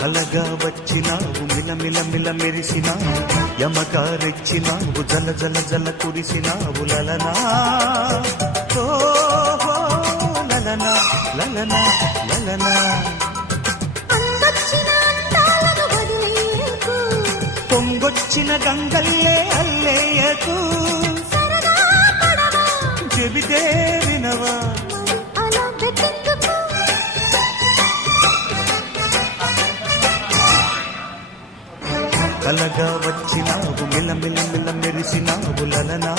కలగా వచ్చినావు మిలమిల మిల మెరిసినావు యమగా రెచ్చినావు జల జల జల కురిసినావు లలనా ఓ లలనా లలనా లలనా పొంగొచ్చిన గంగల్లే అల్లేయకు చెబితే వినవా కలగా వచ్చినావు మిల మిల మిల మెరిసినావు లలనా